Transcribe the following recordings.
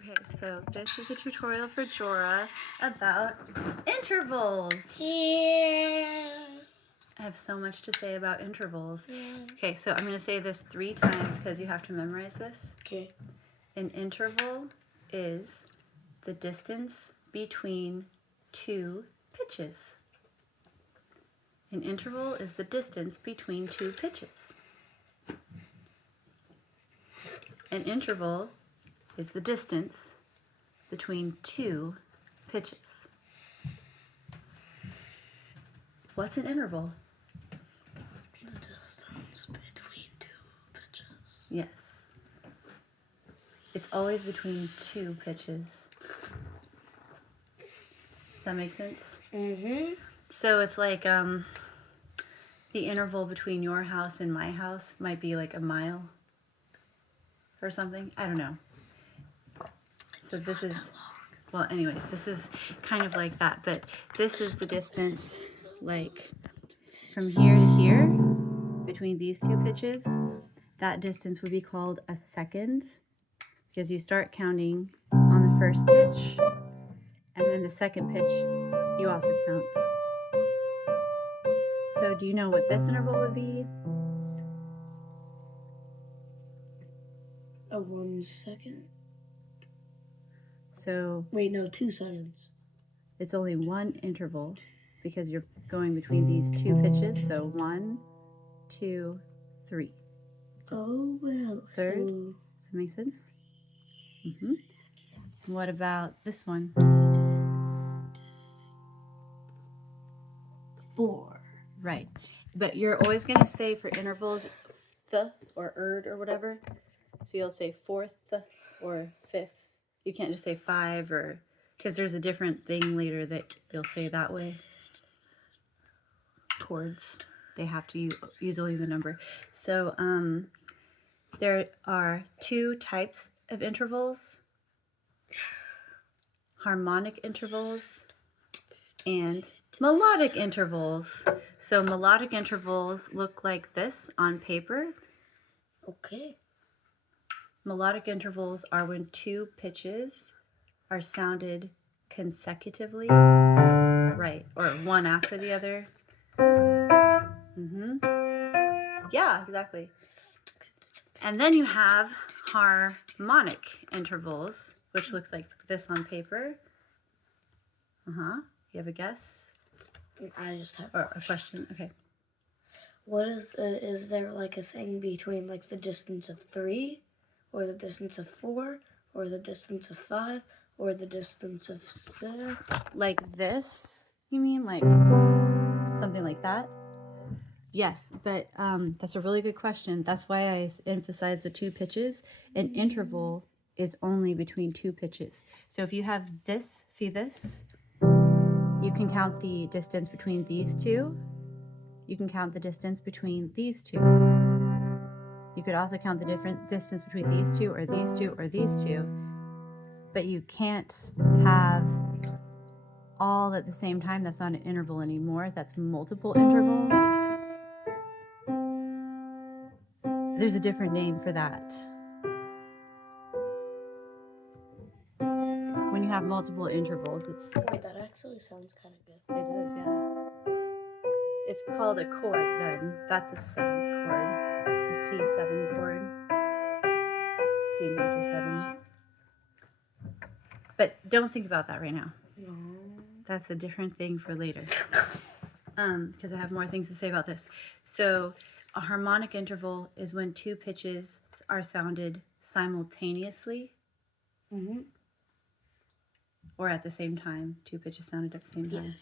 Okay, so this is a tutorial for Jorah about intervals. Yeah. I have so much to say about intervals. Yeah. Okay, so I'm going to say this 3 times because you have to memorize this. Okay. An interval is the distance between 2 pitches. An interval is the distance between 2 pitches. An interval is the distance between 2 pitches. What's an interval? The distance between 2 pitches. Yes. It's always between 2 pitches. Does that make sense? Mm-hmm. So it's like the interval between your house and my house might be like a mile or something. I don't know. So this is, well, anyways, this is kind of like that, but this is the distance like from here to here between these 2 pitches. That distance would be called a second because you start counting on the first pitch and then the second pitch you also count. So do you know what this interval would be? A 1 second. So Wait, no, 2 seconds. it's only one interval because you're going between these 2 pitches. So 1, 2, 3. Oh, well. Third? So... Does that make sense? Mm-hmm. What about this one? 4. Right. But you're always going to say for intervals the or or whatever. So you'll say 4th or 5th. You can't just say 5 or because there's a different thing later that you'll say that way. Chords. They have to use only the number. So there are 2 types of intervals. Harmonic intervals and melodic intervals. So melodic intervals look like this on paper. Okay. Melodic intervals are when 2 pitches are sounded consecutively, right, or one after the other. Yeah, exactly. And then you have harmonic intervals, which looks like this on paper. You have a guess? I just have a question. Okay. What is there like a thing between like the distance of 3 or the distance of 4 or the distance of 5 or the distance of 6? Like this? You mean like something like that? Yes, but that's a really good question. That's why I emphasize the 2 pitches. An interval is only between 2 pitches. So if you have this, see this? You can count the distance between these 2. You can count the distance between these 2. You could also count the different distance between these 2 or these 2 or these 2. But you can't have all at the same time. That's not an interval anymore. That's multiple intervals. There's a different name for that. When you have multiple intervals, it's... Wait, that actually sounds kind of good. It does, yeah. It's called a chord then. That's a 7th chord. A C7 chord. C major 7. But don't think about that right now. No. That's a different thing for later. Because I have more things to say about this. So a harmonic interval is when 2 pitches are sounded simultaneously. Or at the same time. 2 pitches sounded at the same time. Yeah.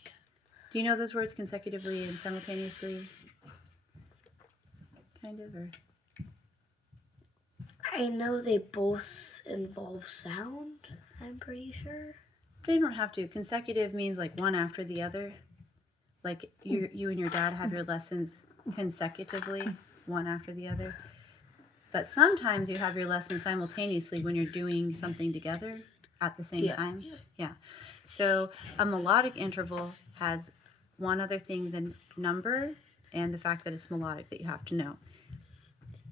Do you know those words consecutively and simultaneously? Kind of, or? I know they both involve sound, I'm pretty sure. They don't have to. Consecutive means like one after the other. Like you and your dad have your lessons consecutively, one after the other. But sometimes you have your lessons simultaneously when you're doing something together at the same time. Yeah. So a melodic interval has one other thing than number and the fact that it's melodic that you have to know.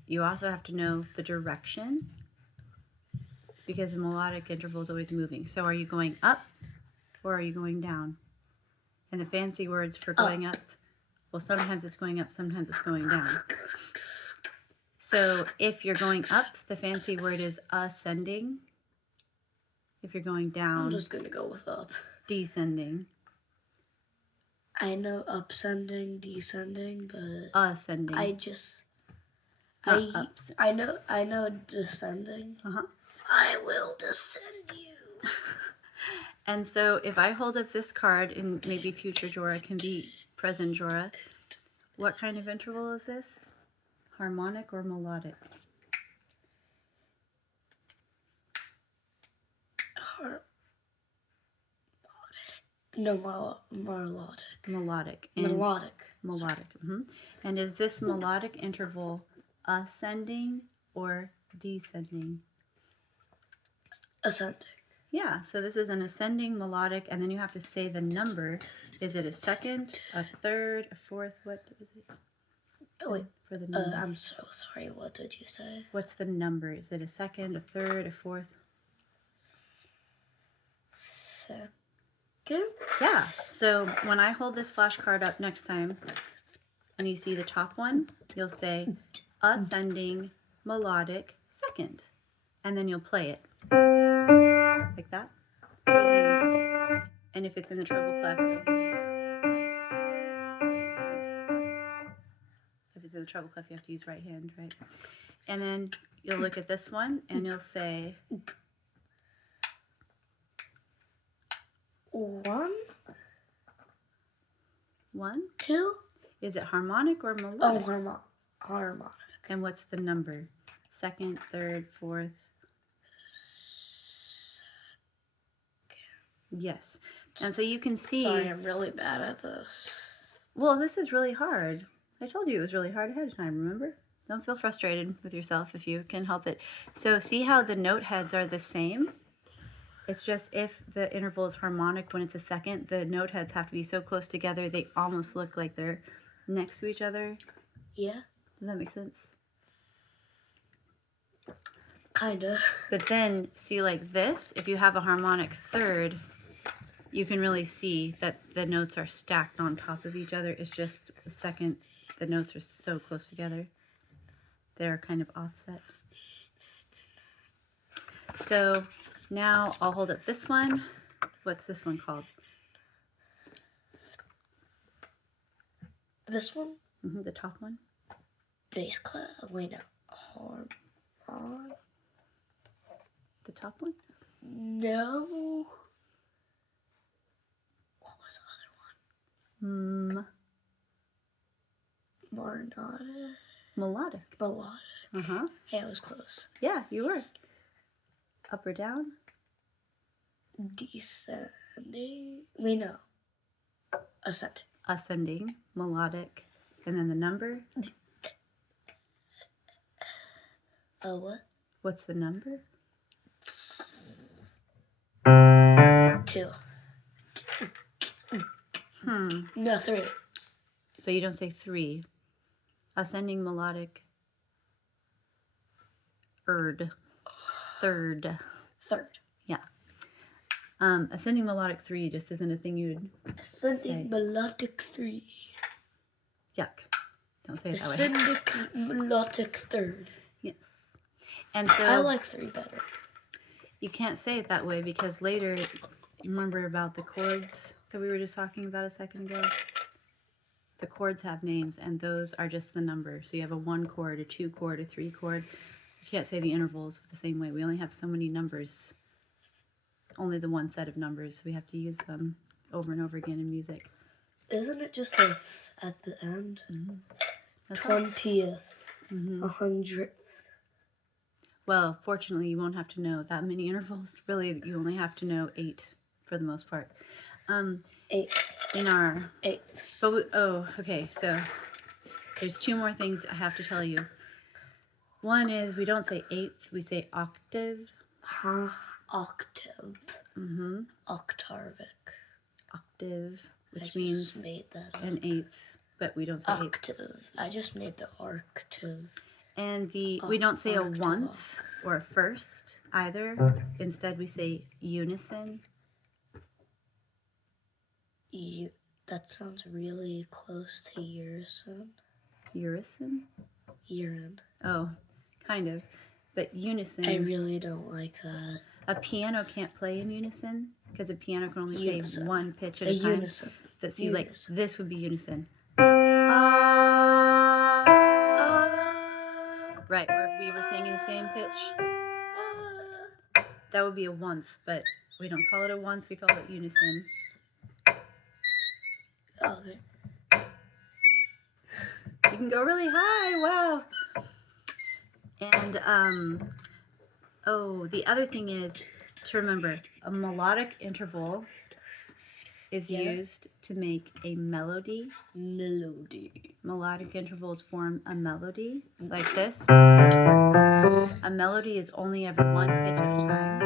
You also have to know the direction because the melodic interval is always moving. So are you going up or are you going down? And the fancy words for going up, well, sometimes it's going up, sometimes it's going down. So if you're going up, the fancy word is ascending. If you're going down, I'm just gonna go with up. descending. I know upsending, descending, but Ascending. I just ups. I know descending. I will descend you. And so if I hold up this card, and maybe future Jorah can be present Jorah, what kind of interval is this? Harmonic or melodic? No, melodic. Melodic. Melodic. Melodic. And is this melodic interval ascending or descending? Ascending. Yeah, so this is an ascending melodic, and then you have to say the number. Is it a second, a third, a fourth? What is it? Oh, wait. For the number. I'm so sorry. What did you say? What's the number? Is it a second, a third, a fourth? Second? Yeah, so when I hold this flashcard up next time, and you see the top one, you'll say ascending melodic second, and then you'll play it. Like that. And if it's in the treble clef, you'll use. If it's in the treble clef, you have to use right hand, right? And then you'll look at this one and you'll say 1, 1. 2. Is it harmonic or melodic? Oh, harmonic. And what's the number? Second, third, fourth. Yes. And so you can see. Sorry, I'm really bad at this. Well, this is really hard. I told you it was really hard ahead of time, remember? Don't feel frustrated with yourself if you can help it. So see how the note heads are the same? It's just if the interval is harmonic when it's a second, the note heads have to be so close together they almost look like they're next to each other. Yeah. Does that make sense? Kinda. But then, see like this, if you have a harmonic third, you can really see that the notes are stacked on top of each other. It's just the second, the notes are so close together. They're kind of offset. So now I'll hold up this one. What's this one called? This one? The top one? Bass clef. Wait, no. Harmonic. The top one? No. What was the other one? Melodic. Melodic. Hey, I was close. Yeah, you were. Up or down? Descending. Wait, no. Ascending. Ascending, melodic, and then the number? What? What's the number? 2. No, 3. But you don't say 3. Ascending melodic. Third. Yeah. Ascending melodic 3 just isn't a thing you would Ascending melodic 3. Yuck. Don't say it that way. Ascending melodic 3rd. Yes. And so I like 3 better. You can't say it that way because later, you remember about the chords that we were just talking about a second ago? The chords have names, and those are just the numbers. So you have a 1 chord, a 2 chord, a 3 chord. You can't say the intervals the same way. We only have so many numbers, only the one set of numbers. So we have to use them over and over again in music. Isn't it just a at the end? 20th, 100th. Well, fortunately, you won't have to know that many intervals. Really, you only have to know 8 for the most part. 8. In our 8. But okay. So there's 2 more things I have to tell you. One is we don't say 8th, we say octave. Octave. Octavic. Octave, which means an 8th, but we don't say 8th. Octave. I just made the octave. And we don't say a 1th. or first either. Instead, we say unison. That sounds really close to urine. Urison? Urine. Oh, kind of. But unison. I really don't like that. A piano can't play in unison because a piano can only Unison. play one pitch at A a time. unison. But see, Unison. like this would be unison. Right, or if we were singing the same pitch, that would be a one-th, but we don't call it a one-th, we call it unison. Okay. You can go really high, wow. And, oh, the other thing is to remember, a melodic interval is used to make a melody. Melodic intervals form a melody, like this. A melody is only ever one pitch at a time.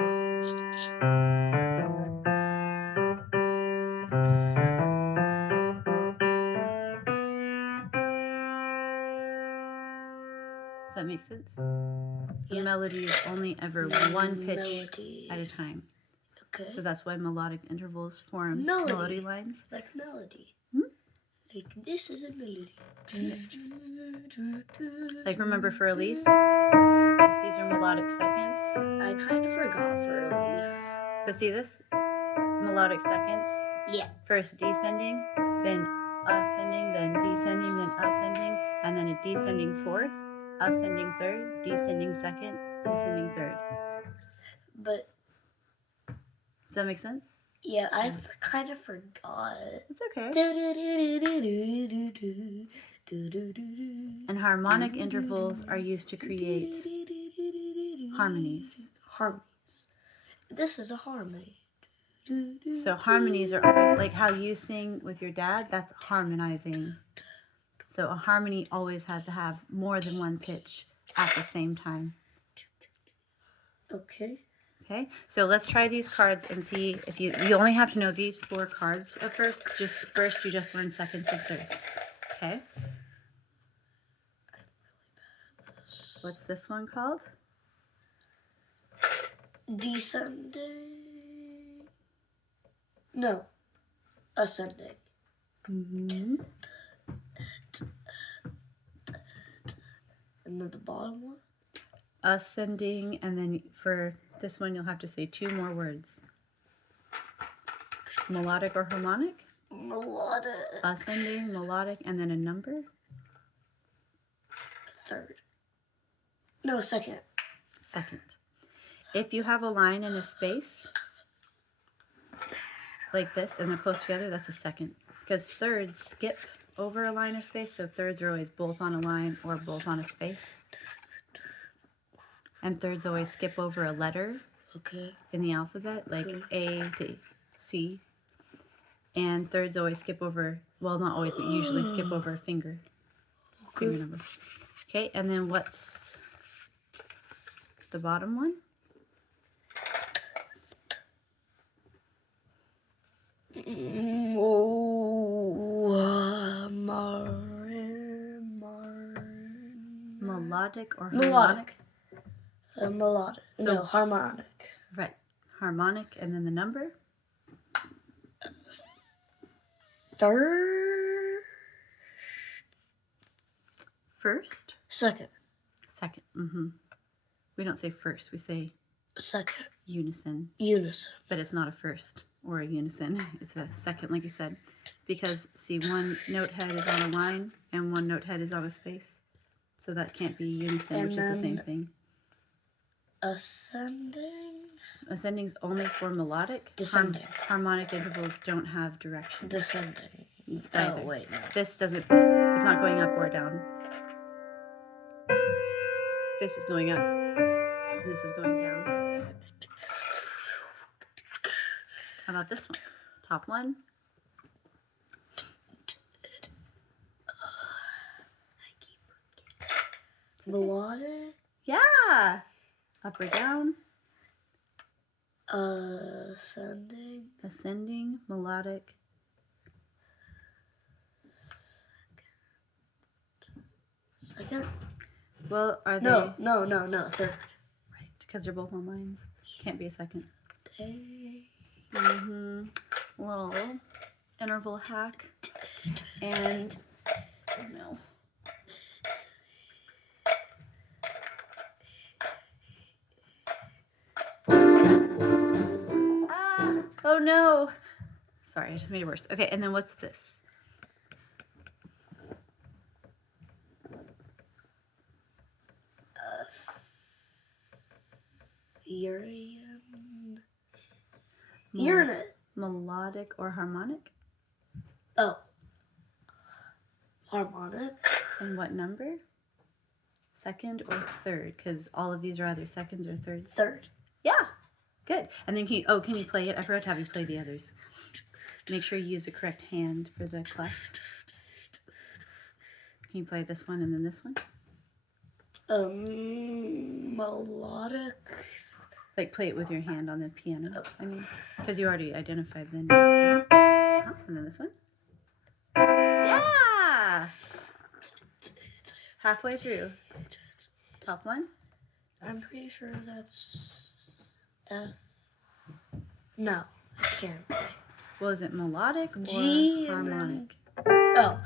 Does that make sense? Yeah. A melody is only ever one pitch Melody. at a time. Okay. So that's why melodic intervals form Melody. melody lines. Like melody. Hmm? Like this is a melody. Yes. Like remember for Elise, these are melodic seconds. I kind of forgot for Elise. But see this? Melodic seconds. Yeah. First descending, then ascending, then descending, then ascending, and then a descending fourth, ascending third, descending second, descending third. But Does that make sense? yeah, I kind of forgot. It's okay. And harmonic intervals are used to create harmonies. Harmonies. This is a harmony. So harmonies are always like how you sing with your dad, that's harmonizing. So a harmony always has to have more than one pitch at the same time. Okay. Okay, so let's try these cards and see if you only have to know these 4 cards at first. First you just learn seconds and thirds. Okay. What's this one called? Descending. No. Ascending. Mm-hmm. And then the bottom one? Ascending, and then for this one you'll have to say 2 more words. Melodic or harmonic? Melodic. Ascending, melodic, and then a number? Third. No, second. Second. If you have a line and a space, like this, and they're close together, that's a second. Because thirds skip over a line or space, so thirds are always both on a line or both on a space. And thirds always skip over a letter in the alphabet, like A to C. And thirds always skip over, well, not always, but usually skip over a finger. Finger number. Okay, and then what's the bottom one? Melodic or harmonic? Melodic. So- No, harmonic. Right. Harmonic, and then the number? Third. First? Second. Second. Mm-hmm. We don't say first, we say Second. unison. Unison. But it's not a first or a unison. It's a second, like you said. Because, see, one note head is on a line, and one note head is on a space. So that can't be unison, And which is the same then- thing. Ascending. Ascending is only for melodic. Descending. Harmonic intervals don't have direction. Descending. It's Oh, neither. wait, no. This doesn't, it's not going up or down. This is going up. This is going down. How about this one? Top one. Melodic. Yeah. Up or down. Ascending. Ascending. Melodic. Second. Well, are they? No. Third. Right. Because they're both on lines. Can't be a second. A. Mm-hmm. Little interval hack. And, oh no. Ah! Oh no! Sorry, I just made it worse. Okay, and then what's this? Urinate. Melodic or harmonic? Oh. Harmonic. And what number? Second or third? Because all of these are either seconds or thirds. Third. Yeah, good. And then can you play it? I forgot to have you play the others. Make sure you use the correct hand for the clef. Can you play this one and then this one? Melodic. Like play it with your hand on the piano. I mean, because you already identified the notes. And then this one. Yeah. Halfway through. Top one. I'm pretty sure that's F. No, I can't. Was it melodic or G harmonic? Oh.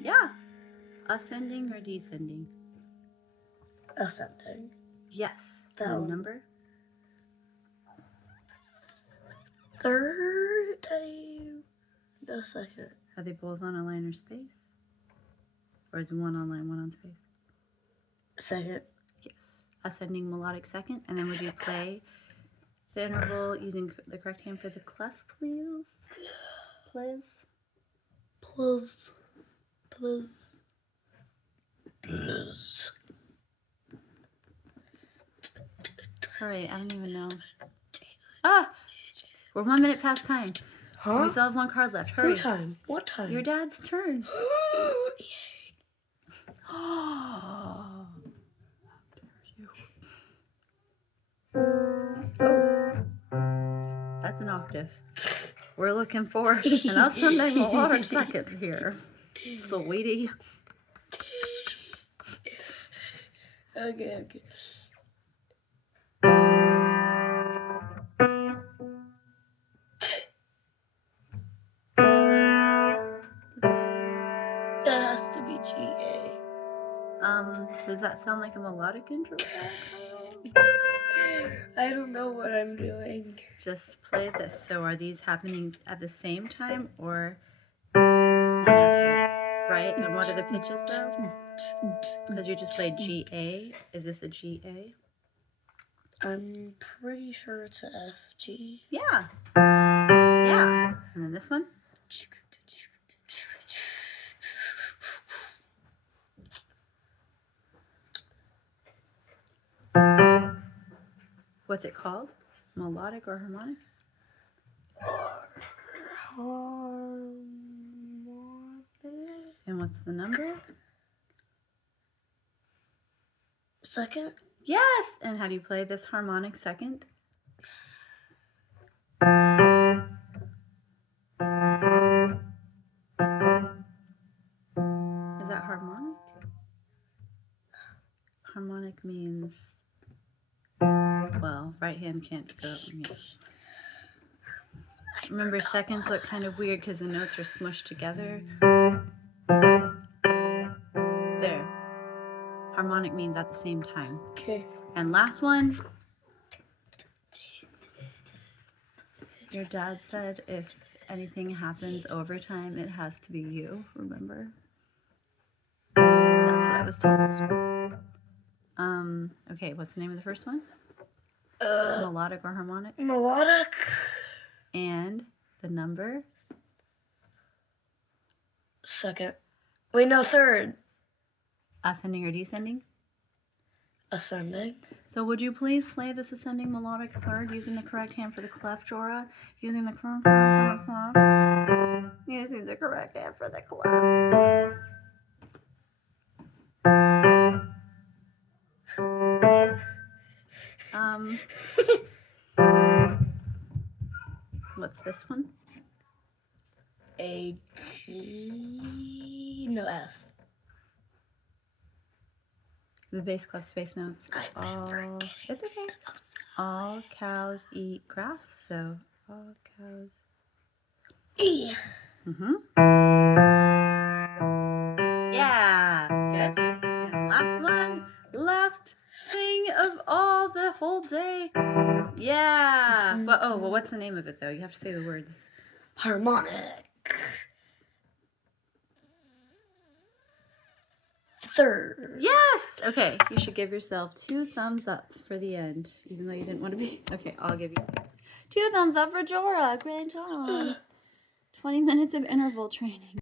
Yeah. Ascending or descending? Ascending. Yes. That And one. number? Third. No, second. Are they both on a line or space? Or is one on line, one on space? Second. Yes. Ascending melodic second. And then would you play the interval using the correct hand for the clef, please? Please? Plus. Plus. Plus. All right, I don't even know. Ah! We're 1 minute past time. Huh? We still have one card left. Hurry. Who time? What time? Your dad's turn. Yay. Oh. That's an octave. We're looking for an ascending melodic second here. Sweetie. Okay. That has to be GA. Does that sound like a melodic intro? I don't know what I'm doing. Just play this. So are these happening at the same time or right? And what are the pitches though? Because you just played GA. Is this a GA? I'm pretty sure it's a FG. Yeah. Yeah. And then this one? What's it called? Melodic or harmonic? Harmonic. And what's the number? Second. Yes! And how do you play this harmonic second? Is that harmonic? Harmonic means, well, right hand can't go. Yeah. Remember, seconds look kind of weird because the notes are smushed together. There. Harmonic means at the same time. Okay. And last one. Your dad said if anything happens over time, it has to be you, remember? That's what I was told. Okay, what's the name of the first one? Melodic or harmonic? Melodic. And the number? Second. Wait, no, third. Ascending or descending? Ascending. So would you please play this ascending melodic third using the correct hand for the clef, Jorah? Using the correct hand for the clef. Using the correct hand for the clef. What's this one? A G. No, F. The bass clef space notes. All, it's okay. All cows eat grass, so all cows. E. Yeah, good. And last one, last thing of all the whole day. Yeah. Well, what's the name of it though? You have to say the words. Harmonic. Third. Yes! Okay, you should give yourself 2 thumbs up for the end, even though you didn't want to be. Okay, I'll give you 2 thumbs up for Jorah. Great job. 20 minutes of interval training.